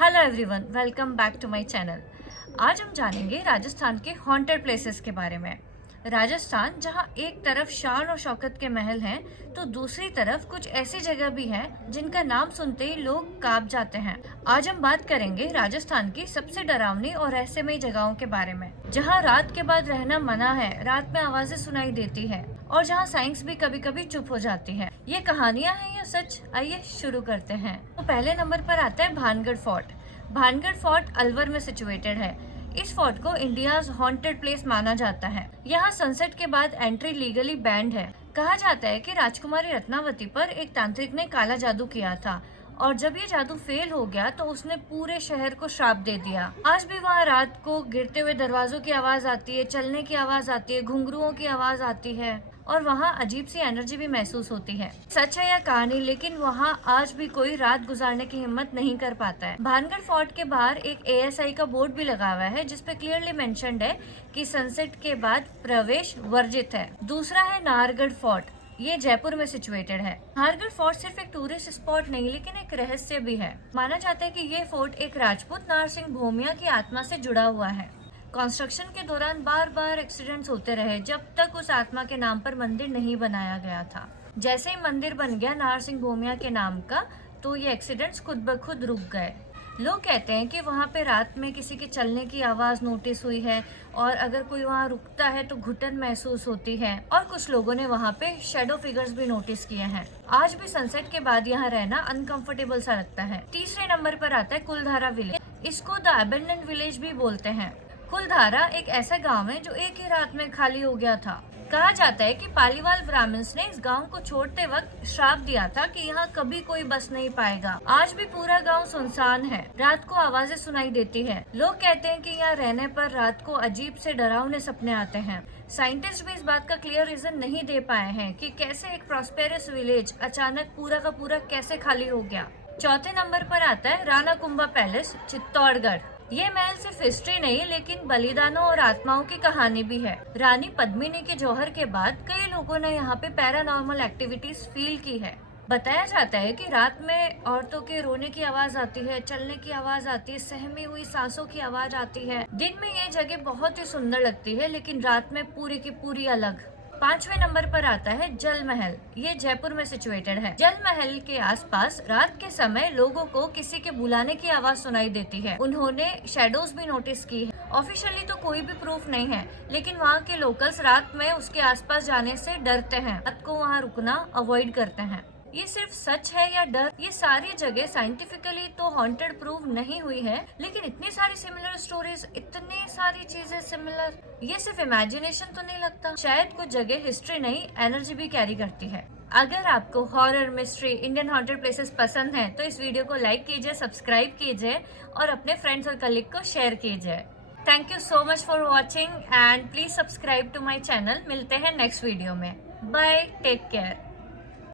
Hello everyone, welcome back to my channel. आज हम जानेंगे राजस्थान के हॉन्टेड प्लेसेस के बारे में। राजस्थान जहां एक तरफ शान और शौकत के महल हैं, तो दूसरी तरफ कुछ ऐसी जगह भी हैं जिनका नाम सुनते ही लोग कांप जाते हैं। आज हम बात करेंगे राजस्थान की सबसे डरावनी और रहस्यमयी जगहों के बारे में, जहां रात के बाद रहना मना है, रात में आवाजें सुनाई देती है और जहां साइंस भी कभी कभी चुप हो जाती है। ये कहानियां हैं या सच? आइए शुरू करते हैं। तो पहले नंबर पर आता है भानगढ़ फोर्ट। भानगढ़ फोर्ट अलवर में सिचुएटेड है। इस फोर्ट को इंडियाज हॉन्टेड प्लेस माना जाता है। यहाँ सनसेट के बाद एंट्री लीगली बैंड है। कहा जाता है कि राजकुमारी रत्नावती पर एक तांत्रिक ने काला जादू किया था और जब ये जादू फेल हो गया तो उसने पूरे शहर को श्राप दे दिया। आज भी वहाँ रात को गिरते हुए दरवाजों की आवाज आती है, चलने की आवाज आती है, घुंघरुओं की आवाज आती है और वहाँ अजीब सी एनर्जी भी महसूस होती है। सच है या कहानी, लेकिन वहाँ आज भी कोई रात गुजारने की हिम्मत नहीं कर पाता है। भानगढ़ फोर्ट के बाहर एक ASI का बोर्ड भी लगा हुआ है जिसपे क्लियरली मेंशन्ड है कि सनसेट के बाद प्रवेश वर्जित है। दूसरा है नाहरगढ़ फोर्ट। ये जयपुर में सिचुएटेड है। नाहरगढ़ फोर्ट सिर्फ एक टूरिस्ट स्पॉट नहीं, लेकिन एक रहस्य भी है। माना जाता है कि ये फोर्ट एक राजपूत नारसिंह भूमिया की आत्मा से जुड़ा हुआ है। कंस्ट्रक्शन के दौरान बार बार एक्सीडेंट्स होते रहे जब तक उस आत्मा के नाम पर मंदिर नहीं बनाया गया था। जैसे ही मंदिर बन गया नारसिंह भूमिया के नाम का, तो ये एक्सीडेंट्स खुद ब खुद रुक गए। लोग कहते हैं कि वहाँ पे रात में किसी के चलने की आवाज़ नोटिस हुई है और अगर कोई वहाँ रुकता है तो घुटन महसूस होती है और कुछ लोगों ने वहाँ पे शेडो फिगर्स भी नोटिस किए हैं। आज भी सनसेट के बाद यहाँ रहना अनकंफर्टेबल सा लगता है। तीसरे नंबर पर आता है कुलधारा विलेज। इसको द अबेंडन्ड विलेज भी बोलते हैं। कुलधारा एक ऐसा गांव है जो एक ही रात में खाली हो गया था। कहा जाता है कि पालीवाल ब्राह्मण्स ने इस गांव को छोड़ते वक्त श्राप दिया था कि यहाँ कभी कोई बस नहीं पाएगा। आज भी पूरा गांव सुनसान है। रात को आवाजें सुनाई देती है। लोग कहते हैं कि यहाँ रहने पर रात को अजीब से डरावने सपने आते हैं। साइंटिस्ट भी इस बात का क्लियर रीजन नहीं दे पाए हैं कि कैसे एक प्रॉस्पेरस विलेज अचानक पूरा का पूरा कैसे खाली हो गया। चौथे नंबर पर आता है राणा कुंभा पैलेस, चित्तौड़गढ़। ये महल सिर्फ हिस्ट्री नहीं, लेकिन बलिदानों और आत्माओं की कहानी भी है। रानी पद्मिनी के जौहर के बाद कई लोगों ने यहाँ पे पैरानॉर्मल एक्टिविटीज फील की है। बताया जाता है कि रात में औरतों के रोने की आवाज आती है, चलने की आवाज आती है, सहमी हुई सांसों की आवाज आती है। दिन में ये जगह बहुत ही सुंदर लगती है, लेकिन रात में पूरी की पूरी अलग। पांचवें नंबर पर आता है जल महल। ये जयपुर में सिचुएटेड है। जल महल के आसपास रात के समय लोगों को किसी के बुलाने की आवाज सुनाई देती है। उन्होंने शेडोज भी नोटिस की है। ऑफिशियली तो कोई भी प्रूफ नहीं है, लेकिन वहाँ के लोकल्स रात में उसके आसपास जाने से डरते हैं, रात को वहाँ रुकना अवॉइड करते हैं। ये सिर्फ सच है या डर, ये सारी जगह साइंटिफिकली तो हॉन्टेड प्रूव नहीं हुई है, लेकिन इतनी सारी सिमिलर स्टोरीज, इतनी सारी चीजें सिमिलर, ये सिर्फ इमेजिनेशन तो नहीं लगता? शायद कुछ जगह हिस्ट्री नहीं, एनर्जी भी कैरी करती है। अगर आपको horror, mystery, Indian haunted places पसंद हैं, तो इस वीडियो को लाइक कीजिए, सब्सक्राइब कीजिए और अपने फ्रेंड्स और कलीग को शेयर कीजिए। Thank you so much for watching and please subscribe to my channel. मिलते हैं नेक्स्ट वीडियो में। Bye, take care.